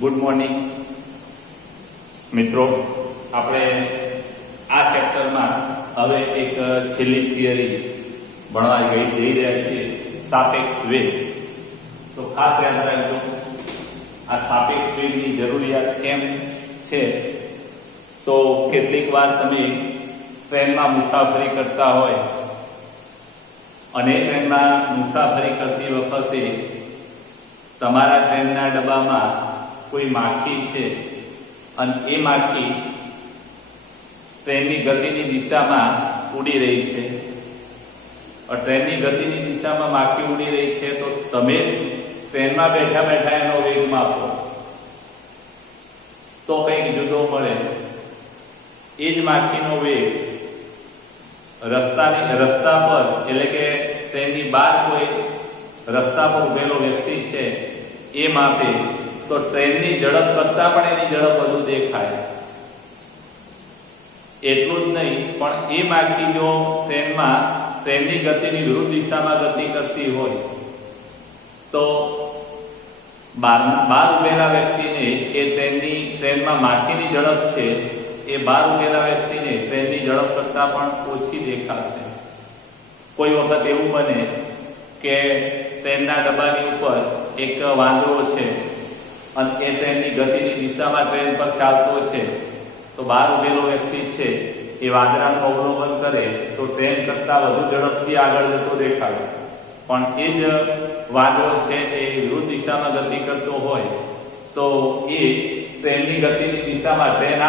Good morning મિત્રો, આપણે આ ચેપ્ટરમાં હવે એક છેલ્લી થિયરી ભણવા જઈ રહ્યા છીએ, સાપેક્ષ વેગ. તો ખાસ યાદ રાખજો, આ સાપેક્ષ વેગની જરૂરિયાત કેમ છે. તો કેટલીક વાર તમે ટ્રેનમાં મુસાફરી કરતા હોય અને ટ્રેનમાં મુસાફરી કરતી વખતે તમારા ટ્રેનના ડબ્બામાં કોઈ માખી છે અને એ માખી ટ્રેનની ગતિની દિશામાં ઉડી રહી છે. ટ્રેનની ગતિની દિશામાં માખી ઉડી રહી છે તો તમે ટ્રેનમાં બેઠા બેઠા એનો વેગ માપો તો કંઈક જુદો મળે. એ જ માખીનો વેગ રસ્તા પર એટલે કે ટ્રેનની બહાર કોઈ રસ્તા પર ઉભેલો વ્યક્તિ છે એ માપે તો ટ્રેનની ઝડપ કરતા પણ એની ઝડપ વધુ દેખાય. એટલું જ નહીં, પણ એ માખી જો ટ્રેનની ગતિની વિરુદ્ધ દિશામાં ગતિ કરતી હોય તો બહાર ઉભેલા વ્યક્તિને એ ટ્રેનમાં માખીની ઝડપ છે એ બહાર ઉભેલા વ્યક્તિને ટ્રેનની ઝડપ કરતા પણ ઓછી દેખાશે. કોઈ વખત એવું બને કે ટ્રેનના ડબ્બાની ઉપર એક વાંદરો છે અને એ ટ્રેનની ગતિની દિશામાં ટ્રેન પર ચાલતો છે તો બહાર ઉભેલો વ્યક્તિ છે એ વાંદરાનું અવલોકન કરે તો ટ્રેન કરતાં વધુ ઝડપથી આગળ જતો દેખાય. પણ એ જ વાંદરો છે એ વિરુદ્ધ દિશામાં ગતિ કરતો હોય તો એ ટ્રેનની ગતિની દિશામાં ટ્રેન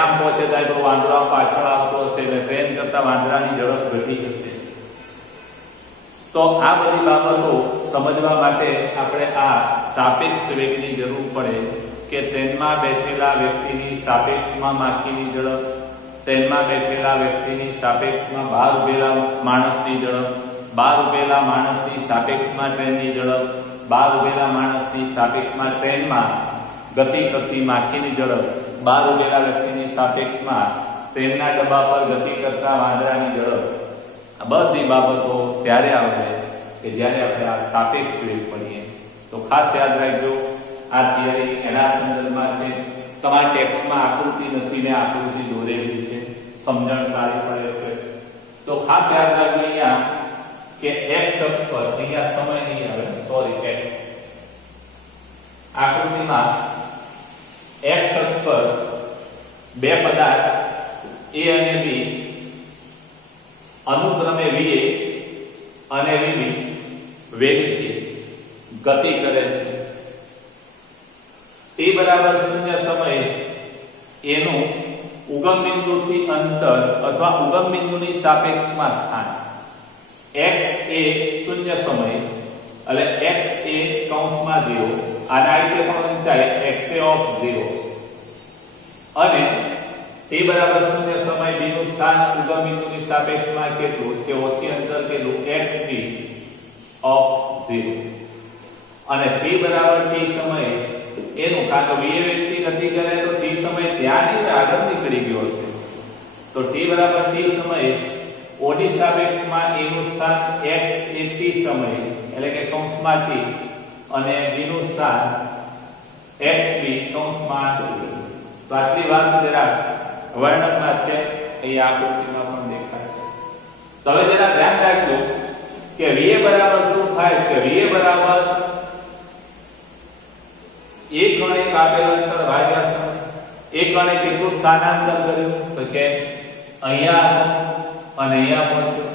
આમ પહોંચે થાય તો વાંદરો પાછળ આવતો હશે એટલે ટ્રેન કરતાં વાંદરાની ઝડપ ઘટી જશે. તો આ બધી બાબતો સમજવા માટે આપણે આ સાપેક્ષ વેગની જરૂર પડે કે ટ્રેનમાં બેઠેલા વ્યક્તિની સાપેક્ષમાં માખીની ઝડપ, ટ્રેનમાં બેઠેલા વ્યક્તિની સાપેક્ષમાં બહાર ઉભેલા માણસની ઝડપ, બહાર ઉભેલા માણસની સાપેક્ષમાં ટ્રેનની ઝડપ, બહાર ઉભેલા માણસની સાપેક્ષમાં ટ્રેનમાં ગતિ કરતી માખીની ઝડપ, બહાર ઉભેલા વ્યક્તિની સાપેક્ષમાં ટ્રેનના ડબ્બા પર ગતિ કરતા વાંદરાની ઝડપ. આ બધી બાબતો ત્યારે આવશે કે જ્યારે આપણે આ સાપેક્ષ વેગ પડીએ. તો ખાસ યાદ રાખજો, આ થિયરી એના સંદર્ભમાં છે. તમારા ટેક્સ્ટમાં આકૃતિ નથી, મેં આકૃતિ દોરેલી છે, સમજણ સારી પડે છે. તો ખાસ યાદ રાખજો અહીંયા કે x અક્ષ પર અહીંયા સમય નહીં આવે, સોરી x આકૃતિમાં x અક્ષ પર બે પદાર્થ a અને b અનુક્રમે va અને vb વેગથી ગતિ કરે છે. t બરાબર 0 સમયે એનું ઉગમ બિંદુથી અંતર અથવા ઉગમ બિંદુની સાપેક્ષમાં સ્થાન x એ 0 સમયે એટલે x એ કૌંસમાં 0 અને આ રીતે પણ વંચાય x ઓફ 0 અને t બરાબર 0 સમય b નું સ્થાન ઉગમ બિંદુની સાપેક્ષમાં કેટલું કે ઓછી અંતર કેટલું xb ઓફ 0 અને t બરાબર t સમયે એનું કાં તો v વેગથી ગતિ કરે તો t સમય ત્યાંની આગળ નીકળી ગયો છે તો t બરાબર t સમયે o ની સાપેક્ષમાં a નું સ્થાન x એ t સમયે એટલે કે કૌંસમાં t અને b નું સ્થાન xb કૌંસમાં 0. તો આટલી વાત જરા વર્ણનમાં છે, અહીં આકૃતિમાં પણ દેખાય છે. તો હવે જરા ધ્યાન રાખજો કે va બરાબર શું થાય કે va બરાબર એક કણે કાપેલ અંતર ભાગ્યા સમય. એક કણે કેટલું સ્થાનાંતર કર્યું તો કે અહીંયા અને અહીંયા પહોંચ્યો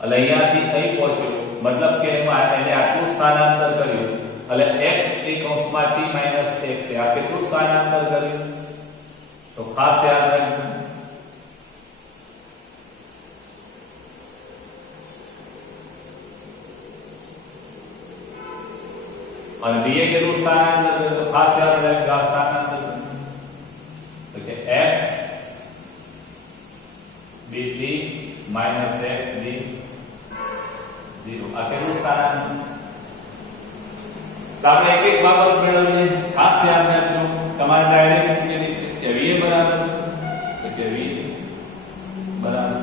એટલે અહીંયાથી અહીં પહોંચ્યો મતલબ કે એને આટલું સ્થાનાંતર કર્યું એટલે x એ કૌંસમાં t - x છે. આ કેટલું સ્થાનાંતર કર્યું તો ખાસ યાદ રાખજો. અને b એ કેટલું સ્થાનાંતર કર્યું તો ખાસ યાદ રાખજો આ સ્થાનાંતર તો કે x b3 - xb 0 આ કેટલું સ્થાનાંતર. તો આપણે એક એક બાબત મેળવીએ. ખાસ યાદ રાખજો તમારે ડાયરેક્ટ કે v બરાબર તો કે v બરાબર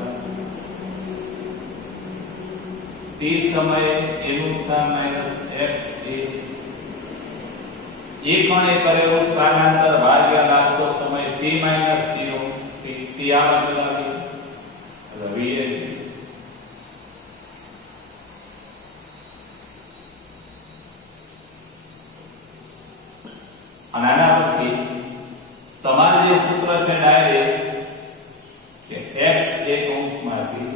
t સમયે એનું સ્થાન - x એ એ કણે કરેલું સ્થાનાંતર ભાગ્યા લાગતો સમય t માઈનસ t આ બાજુ લાવી રવિ અને આના પરથી તમારે જે સૂત્ર છે ડાયરેક્ટ કે x A કૌંસમાંથી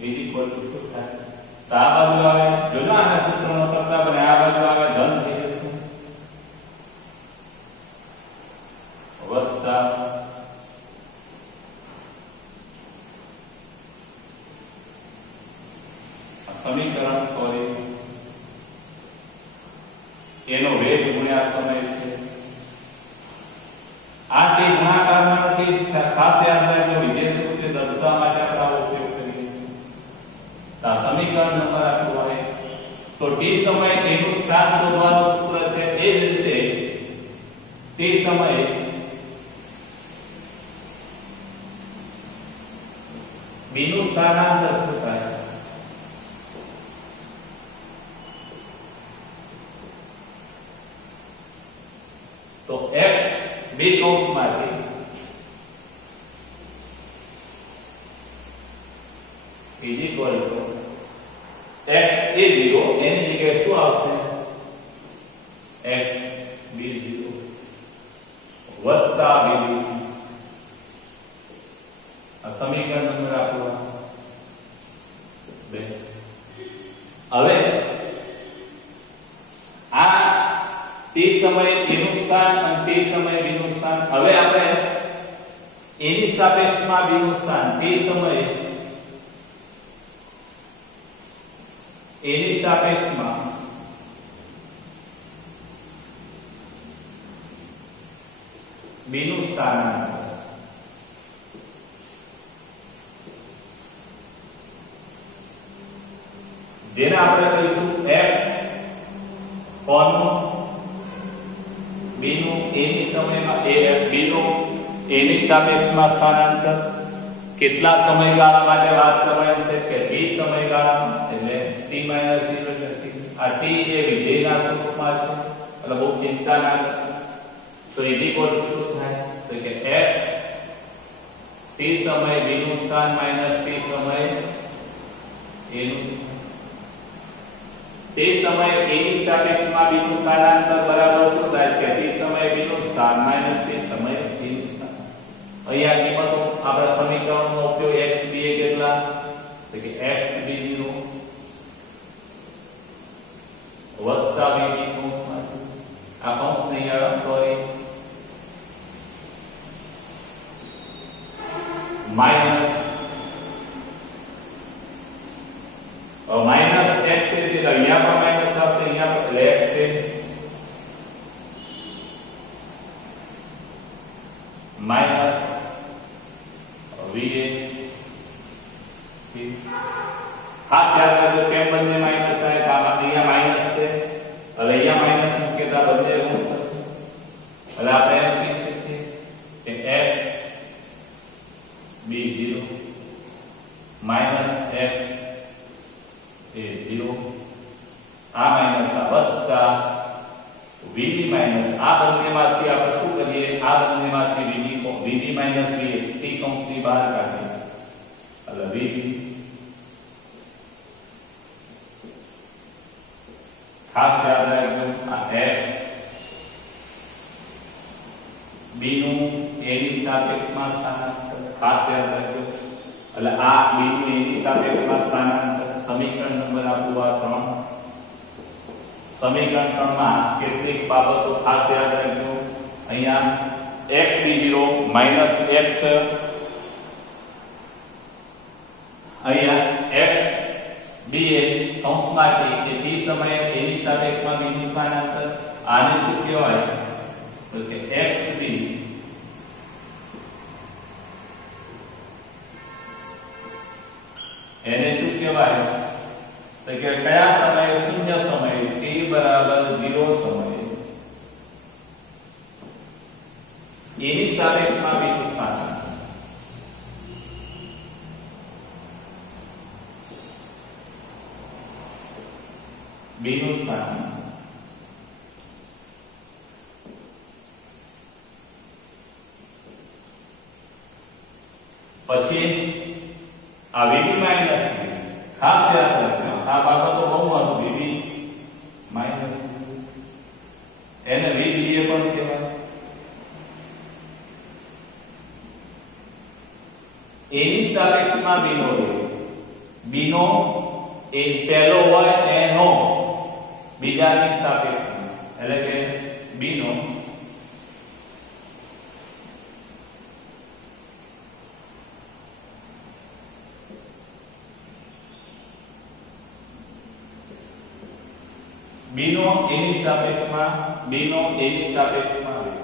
is equal to શું થાય તો આ બાજુ આવે જો આના સૂત્રનો કરતા બને આ બાજુ આવે ધન થઈ જશે વત્તા સમીકરણ સોરી એનો વેગ ગુણ્યા સમય છે આ તે ગુણાકારમાં નથી ખાસ યાદ રાખજો વિદ્યાર્થી રૂપે દર્શાવવા માટે આપણે ઉપયોગ કરીએ તો આ સમીકરણ નંબર આપ્યું હોય તો t સમય એનું સ્થાન શોધવાનું સૂત્ર છે એ જ રીતે t સમયે b નું સ્થાનાંતર શું થાય તો x બે કૌંસમાંથી is equal to x a 0 એની જગ્યાએ શું આવશે x b 0 વત્તા b આ સમીકરણ નંબર આપણો 2 હવે આ તે સમયે એનું સ્થાન અને તે સમયે b નું સ્થાન હવે આપણે એની સાપેક્ષમાં b નું સ્થાન તે સમયે એની સાપેક્ષમાં b નું સ્થાનાંતર જેને આપણે કહીશું x કોનું b નું એની સમયમાં b નું એની સાપેક્ષમાં સ્થાનાંતર કેટલા સમયગાળા માટે વાત કરવાની છે કે t સમયગાળા એટલે t - 0 આ t એ વિધેયના સ્વરૂપમાં છે એટલે બહુ ચિંતા ના કરો તો ઇક્વલ ટુ શું થાય તો કે x t સમય b નું સ્થાન માઈનસ t સમય a નું તે સમયે a ની સાપેક્ષમાં b નું સ્થાનાંતર બરાબર શું થાય કે t સમયે b નું સ્થાન માઈનસ t સમયે a નું સ્થાન અહીંયા કિંમતો આપણા સમીકરણનો ઉપયોગ x b એ કેટલા તો કે x b નું વત્તા b ની કૌંસમાંથી આ કૌંસ નહીં આવે સોરી માઈનસ માઈનસ x એટલે અહીંયા પણ માઈનસ આવશે અહીંયા પણ એટલે x છે માઈનસ va ખાસ યાદ રાખજો કેમ બંને માઈનસ આવે તો આમાં અહીંયા માઈનસ છે એટલે અહીંયા માઈનસ મૂકીએ તો બંને ઋણ થશે એટલે આપણે એમ કહી શકીએ કે x b0 માઈનસ x એ 0 આ માઈનસ આ વત્તા vb માઈનસ આ બંનેમાંથી આપણે શું કરીએ આ બંનેમાંથી vb માઈનસ vx t કૌંસની બહાર કાઢીએ એટલે vb ખાસ યાદ રાખજો આ x b નું a ની સાપેક્ષમાં સ્થાનાંતર ખાસ યાદ રાખજો એટલે આ b નું a ની સાપેક્ષમાં સ્થાનાંતર સમીકરણ નંબર આપણું આ 3 સમીકરણ 3 માં કેટલીક બાબતો ખાસ યાદ રાખજો અહીંયા x b0 માઈનસ x અહીંયા x b એ કૌંસમાંથી કે t સમયે a ની સાપેક્ષમાં b નું સ્થાનાંતર આને શું કહેવાય તો કે x b એને શું કહેવાય તો કે કયા સમયે શૂન્ય સમયે t બરાબર 0 સમયે એની સાપેક્ષમાં b નું સ્થાનાંતર b નું સ્થાનાંતર સાપેક્ષમાં b નો વેગ, b નો એ પહેલો હોય એનો બીજાની સાપેક્ષમાં, એટલે કે b નો એની સાપેક્ષમાં, b નો a ની સાપેક્ષમાં વેગ.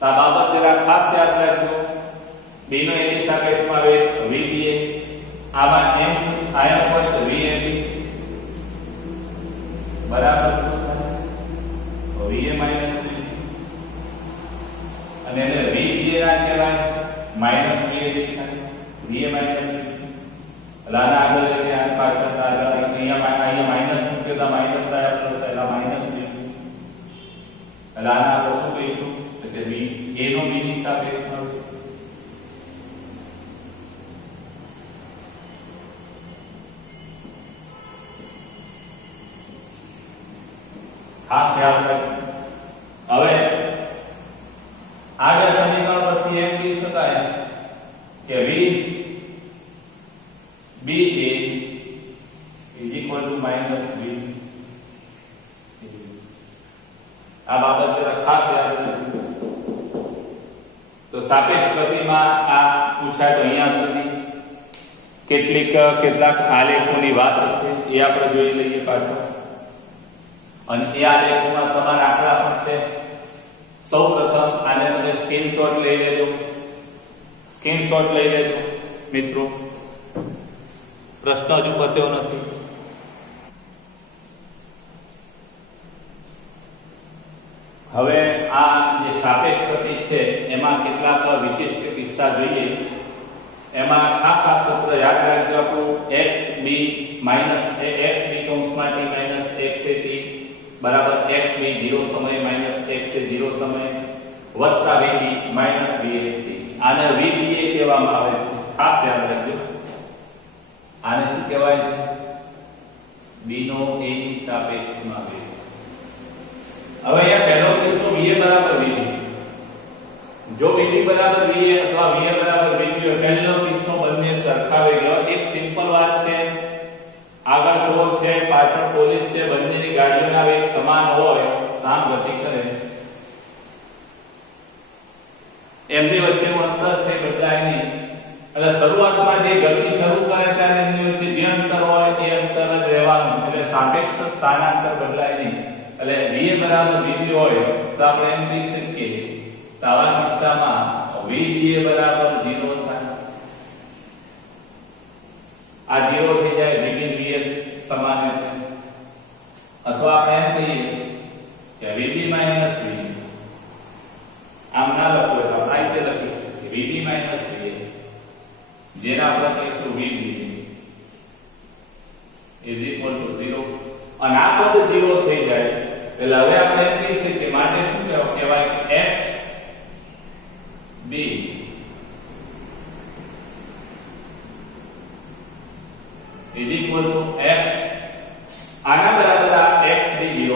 આ બાબત જરા ખાસ યાદ રાખજો. b નો a ની સાપેક્ષમાં વેગ vba, આમાં m આયા હોય તો vab બરાબર શું થાય? તો va માઈનસ vb, અને એને vba ના કહેવાય માઈનસ vab થાય, va માઈનસ vb. લાના આગળ લઈને આ પાછળ આગળ અહીંયા માઈનસ મૂક્યો તો માઈનસ થાય પ્લસ એલા માઈનસ vb. લાના આગળ શું કહીશું કે b a નો b ની સાપેક્ષમાં ખાસ યાદ રાખજો. હવે આગળ સમીકરણ પરથી એમ કહી શકાય કે v ba is equal to minus v. આ બાબત જરા ખાસ યાદ રાખજો. તો સાપેક્ષ ગતિમાં આ પૂછાય તો અહીંયા સુધી કેટલાક આલેખોની વાત છે એ આપણે જોઈ લઈએ પાછળ. અને એ આલેખોમાં તમારા આંકડા પણ છે. સૌપ્રથમ આને તમે સ્ક્રીનશોટ લઈ લેજો, મિત્રો. પ્રશ્ન હજુ પત્યો નથી. હવે આ જે સાપેક્ષ ગતિ છે એમાં કેટલાક વિશિષ્ટ કિસ્સા જોઈએ. એમાં ખાસ આ સૂત્ર યાદ રાખજો આપણું xb માઈનસ xb કૌંસમાં t માઈનસ xat બરાબર xb 0 સમય માઈનસ xa 0 સમય વત્તા vb માઈનસ vat. આને vba કહેવામાં આવે છે. ખાસ યાદ રાખજો. આને શું કહેવાય? b નો a ની સાપેક્ષમાં વેગ. હવે અહીંયા પહેલો કિસ્સો va બરાબર vb. જો vb બરાબર va અથવા va બરાબર vb હોય, પહેલો કિસ્સો બંને સરખાવી લો. એક સિમ્પલ વાત છે. આગળ ચોર છે, પાછળ પોલીસ છે, બંનેની ગાડીઓના વેગ સમાન હોય તો આમ ગતિ કરે. એમની વચ્ચેનું અંતર છે બદલાય નહીં. એટલે શરૂઆતમાં જે ગતિ શરૂ કરે ત્યારે એમની વચ્ચે જે અંતર હોય એ અંતર જ રહેવાનું. એટલે સાપેક્ષ સ્થાનાંતર બદલાય નહીં. એટલે va બરાબર vb હોય તો આપણે એમ કહી શકીએ તો આવા કિસ્સામાં vba બરાબર 0 થાય. આ 0 થઈ જાય, vb vs સમાન છે. અથવા આપણે એમ કહીએ કે vb માઈનસ vb. આમ ના લખો તો આ રીતે લખી શકીએ vb માઈનસ va, જેના આપણે કહીશું vb is equal to 0. અને આ પદ 0 થઈ જાય એટલે હવે આપણે એમ કહી શકીએ માટે શું કહેવાય? x b is equal to x. આના બરાબર આ x b0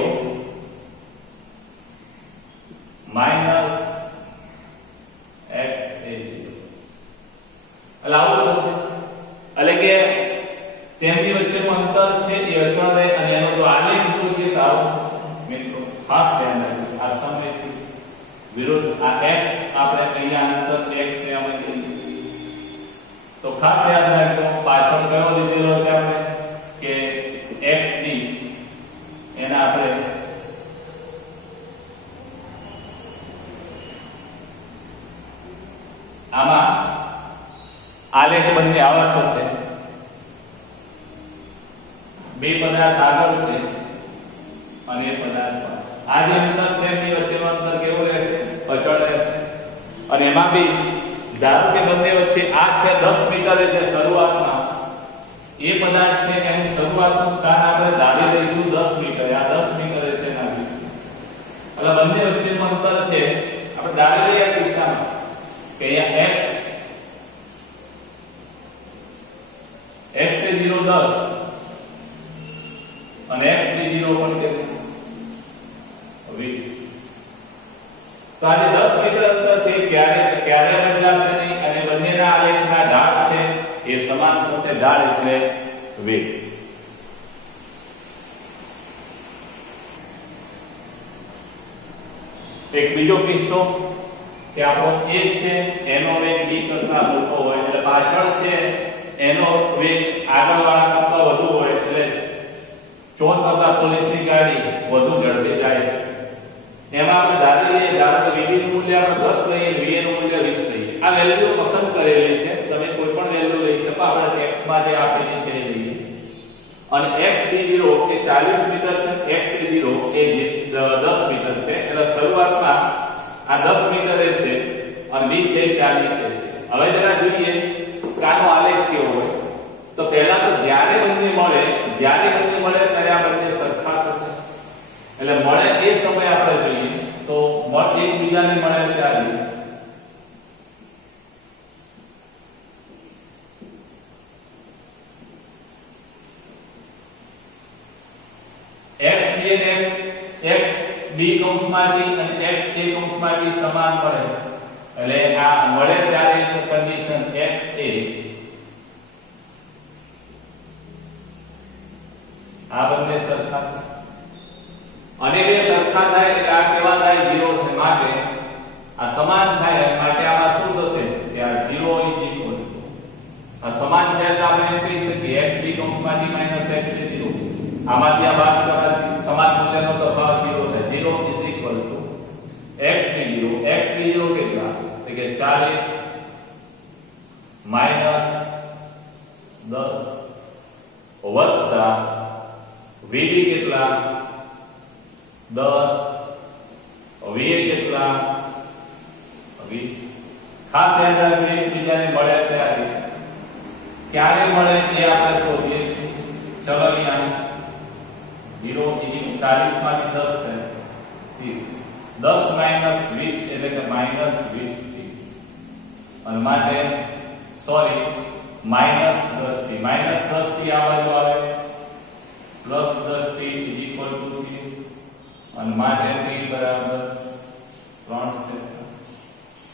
minus x a0. આવું થશે. એટલે કે તેમની વચ્ચેનું અંતર છે એ અચળ રહે. અને એનો જો આલેખ જોઈએ તો આવો મિત્રો ખાસ ધ્યાન રાખજો. આ સમયથી વિરુદ્ધ આ x આપણે અહીંયા અંતર x ને અમે તો ખાસ યાદ રાખજો. પાછળ કયો લીધેલો છે આપણે કે xb, એના આપણે આમાં આલેખ બંને આવા થશે. બે પદાર્થ આગળ છે અને એ પદાર્થ આ જે અંતર છે એની વચ્ચેનું અંતર કેવું રહેશે? અચળ રહેશે. અને એમાં બી ધારો કે બંને વચ્ચે આ છે 10 મીટર છે શરૂઆતમાં. એ પદાર્થ છે એનું શરૂઆતનું સ્થાન આપણે ધારી લઈશું 10 મીટર. આ 10 મીટર છે નાખી. એટલે બંને વચ્ચેનું અંતર છે આપણે ધારી લઈએ આ કિસ્સામાં કે અહીંયા x એ 0 10 અને x બી 0 પણ કેટલું 20. તો આ જે 10 મીટર અંતર છે ક્યારે બદલાશે નહીં. અને બંનેના આલેખના ઢાળ છે એ છે ઢાળ એટલે વેગ. એક બીજો કિસ્સો કે આપણો a છે એનો વેગ b કરતા મોટો હોય એટલે પાછળ છે એનો વેગ આગળવાળા કરતા વધુ હોય એટલે ચોર કરતા પોલીસની ગાડી વધુ ઝડપે જાય છે. એમાં આપણે ધારી લઈએ, ધારો કે vb નું મૂલ્ય આપણે 10 લઈએ, va નું મૂલ્ય 20 લઈએ. આ વેલ્યુ પસંદ કરેલી છે, તમે કોઈ પણ વેલ્યુ લઈ શકો. આપણે x માં જે આપેલી છે એ લઈએ અને x b0 એ 40 મીટર છે, x a0 એ 10 મીટર છે. એટલે શરૂઆતમાં આ 10 મીટર છે અને b છે 40 છે. હવે જરા જોઈએ કે આનો આલેખ કેવો હોય. તો પહેલા તો જ્યારે બંને મળે ત્યારે આ બંને સરખા થશે. એટલે મળે એ સમય આપણે જોઈએ તો એકબીજાને મળે ત્યારે x b અને x b કૌંસમાં t અને x a કૌંસમાં t સમાન મળે. એટલે આ મળે ત્યારે કન્ડિશન x a આ બંને સરખા અને બે સરખા થાય એટલે આ કેવા થાય 0 માટે આ સમાન થાય માટે આમાં શું થશે કે આ 0 આ સમાન છે એટલે આપણે એમ કહી શકીએ x b કૌંસમાં t x a 0 આમાંથી આ બાદ કરવાથી સમાન મૂલ્યનો તફાવત 0 થાય. 0 x b0 કેટલા તો કે 40 - 10 વત્તા vb કેટલા 10 va કેટલા 20. ખાસ યાદ રાખજો એકબીજાને મળે ત્યારે ક્યારે મળે એ આપણે શોધીએ છીએ. ચલો અહીંયા 0 40 માંથી 10 છે 30 10 - 20 એટલે કે -20 અને માટે સોરી -10 થી -10 થી આ બાજુ આવે +10 t = 3 અને માટે t બરાબર 3 સેકન્ડ.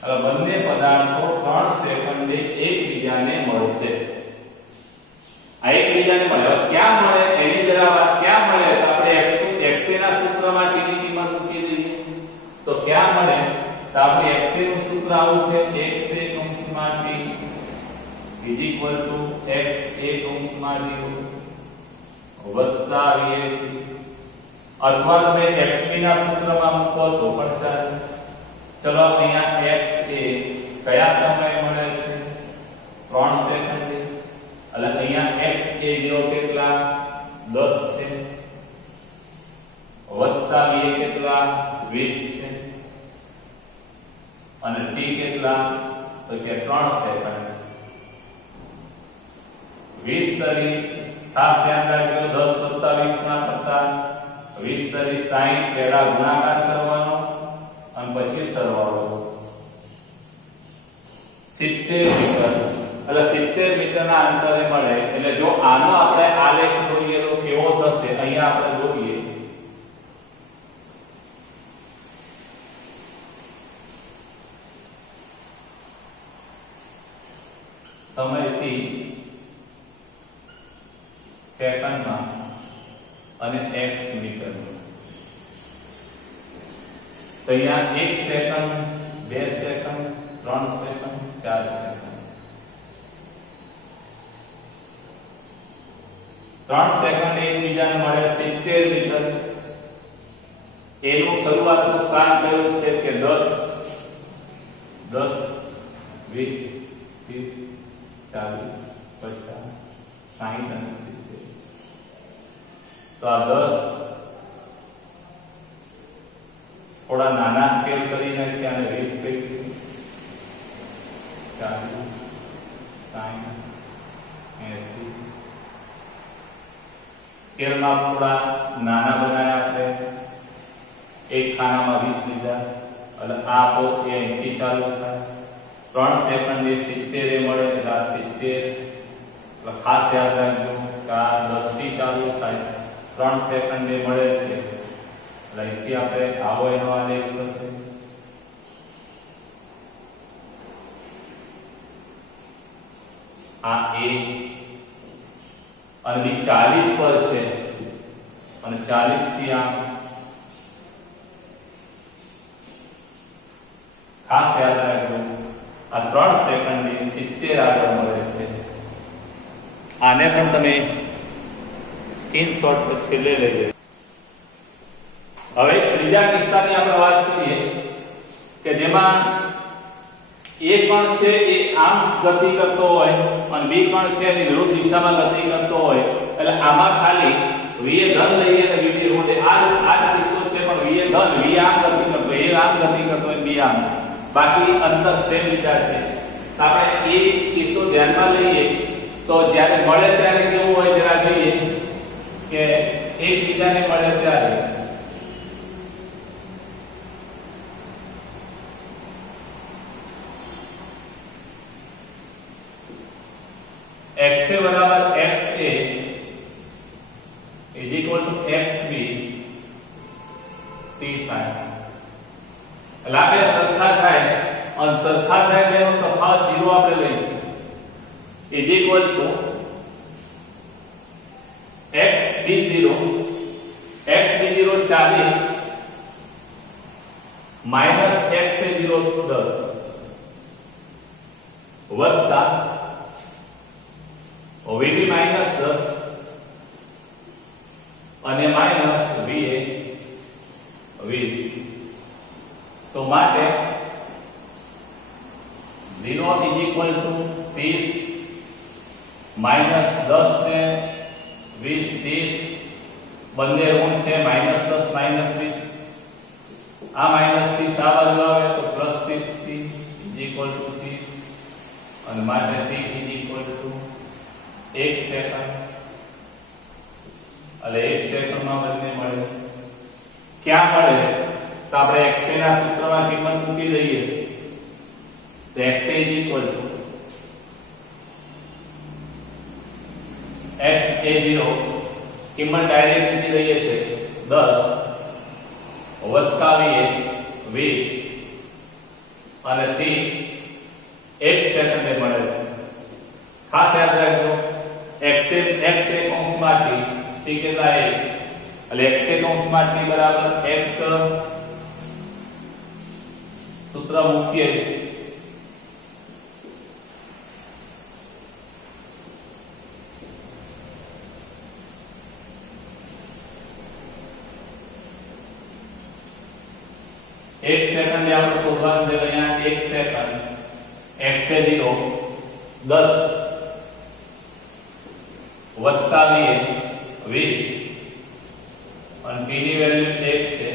હવે બંને પદાર્થો 3 સેકન્ડે એકબીજાને મળશે. આ એકબીજાને મળે. હવે ક્યાં મળે એની જરા વાત. ક્યાં મળે તો આપણે xa ના સૂત્રમાં t ની કિંમત મૂકી દઈએ. તો ક્યાં મળે તો આપણે xa નું સૂત્ર આવું છે xa કૌંસમાં t = xa કૌંસમાં 0 વત્તા va અથવા તમે xb ના સૂત્રમાં મૂકો તો પણ ચાલે. ચલો અહીંયા x એ કયા સમયે મળે છે 3 સેકન્ડે. એટલે અહીંયા x a0 કેટલા 10 છે વત્તા va કેટલા 20 છે અને t કેટલા તો કે 3 સેકન્ડ. 20 તરી ખાસ ધ્યાન રાખજો 10 + 20 ના કરતા 20 તરી 60 પહેલા ગુણાકાર કરવાનો અને પછી સરવાળો 70 મીટર. એટલે 70 મીટરના અંતરે મળે. એટલે જો આનો આપણે આલેખ દોરીએ તો કેવો થશે અહીંયા આપણે દોરીએ. સમયથી સેકન્ડમાં અને x મીટરમાં. તો અહીંયા 1 second 2 second 3 second 4 second 3 second એકબીજાને મળે 70 મીટર. એનું શરૂઆતનું સ્થાન કયું છે કે 10 10 20 30 40 50 60 અને 70. તો આ 10 થોડા નાના સ્કેલ કરીને છે અને 20 કહીશું 40 60 80. સ્કેલમાં થોડા નાના બનાવ્યા આપણે. એક ખાનામાં 20 લીધા એટલે આ પોત એ અહીંથી ચાલુ થાય 3 સેકન્ડ એ 70 મળે એટલે આ 70. એટલે ખાસ યાદ રાખજો કે આ 10 થી ચાલુ થાય 3 સેકન્ડ એ મળે છે. એટલે અહીંથી આપણે આવો એનો આલેખ થશે. આ a અને બી 40 પર છે અને 40 થી આમ ખાસ યાદ રાખજો આ 3 સેકન્ડ ની 70 આગળ મળે છે. આને પણ તમે સ્ક્રીનશોટ પર છેલ્લે લઈ લેજો. હવે ત્રીજા કિસ્સાની આપણે વાત કરીએ કે જેમાં એ કણ છે એ આમ ગતિ કરતો હોય અને બી કણ છે એની વિરુદ્ધ દિશામાં ગતિ કરતો હોય એટલે આમાં ખાલી વીએ ધન લઈએ અને વીડી ઋણ આ કિસ્સો છે પણ વીએ ધન વી આમ ગતિ કરતો એ આમ ગતિ કરતો હોય બી આમ બાકી અંતર સેમ લીધા છે. આપણે એ કિસ્સો ધ્યાનમાં લઈએ તો જ્યારે મળે ત્યારે કેવું હોય જરા જોઈએ કે એકબીજાને મળે ત્યારે XA बराबर XA is equal to XB T થાય એટલે આપણે સરખા થાય અને સરખા થાય તેનો તફાવત 0 આપણે લઈએ ઇજ equal to XB0 40 minus XA0 10 વત્તા VB माइनस 10 અને માઇનસ VA 20 તો માટે 0 ઇઝ ઇક્વલ ટુ 30 માઇનસ 10 ને 20 30 બંને ઋણ છે માઇનસ 10 માઇનસ 20 આ માઇનસ 30 આ બાજુ આવે તો પ્લસ 30 ઇઝ ઇક્વલ ટુ 30 અને માટે t is equal to 1 second એટલે 1 સેકન્ડમાં બંને મળે. ક્યાં મળે તો આપણે XA ના સૂત્રમાં કિંમત મૂકી દઈએ તો XA is equal to XA0 કિંમત ડાયરેક્ટ મૂકી દઈએ છે 10 વત્તા VA 20 અને t 1 સેકન્ડે મળે છે. ખાસ યાદ રાખજો XA કૌંસમાં t કેટલા 1 એટલે XA કૌંસમાં t બરાબર x સૂત્ર મૂકીએ એક સેકન્ડ આપણે શોધવાનું છે અહીંયા 1 સેકન્ડ XA0 10 વત્તા 20 અને p ની વેલ્યુ 1 છે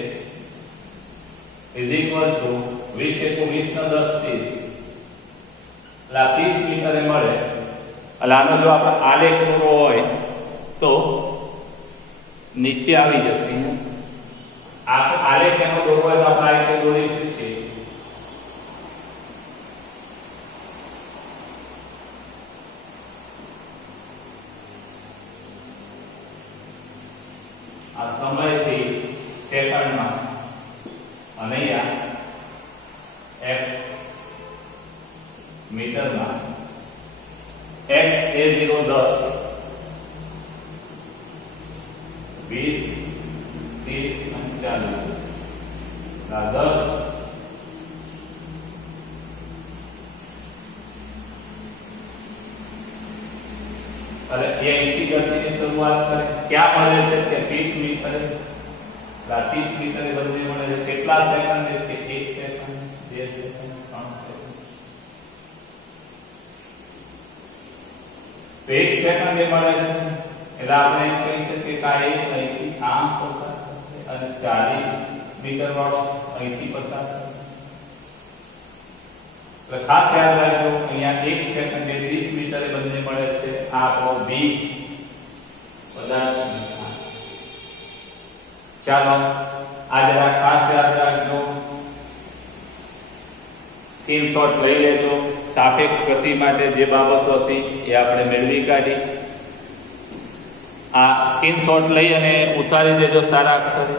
ઇઝ ઇક્વલ ટુ 20 * 20 * 10 30 એટલે 30 મીટરે મળે. એટલે આનો જો આપણે આલેખ દોરવો હોય તો નીચે આવી જશે. આ આલેખ એનો દોરવો હોય તો આપણે આ રીતે દોરી શકીએ. આ સમયથી સેકન્ડમાં અને અહીંયા f મીટરમાં XA0 10 20 30 40 10 अरे ये इसी गति की शुरुआत करें क्या મળે છે કે 30 મીટરે 30 મીટરે બંને મળે છે કેટલા સેકન્ડ છે 1 સેકન્ડ 2 સેકન્ડ 3 સેકન્ડ તો 1 સેકન્ડ એ મળે છે એટલે આપણે એમ કહી શકીએ કે આ એક અહીંથી આમ પસાર થશે અને 40 મીટર વાળો અહીંથી પસાર થશે. તો ખાસ યાદ રાખજો અહીંયા 1 સેકન્ડ એ 30 મીટરે બંને મળે છે. આ આપણો b પદાર્થ. ચાલો આ જરા ખાસ યાદ રાખજો, સ્ક્રીનશોટ લઈ લેજો. સાપેક્ષ ગતિ માટે જે બાબતો હતી એ આપણે મેળવી કાઢી. આ સ્ક્રીનશોટ લઈ અને ઉતારી દેજો સારા અક્ષરે.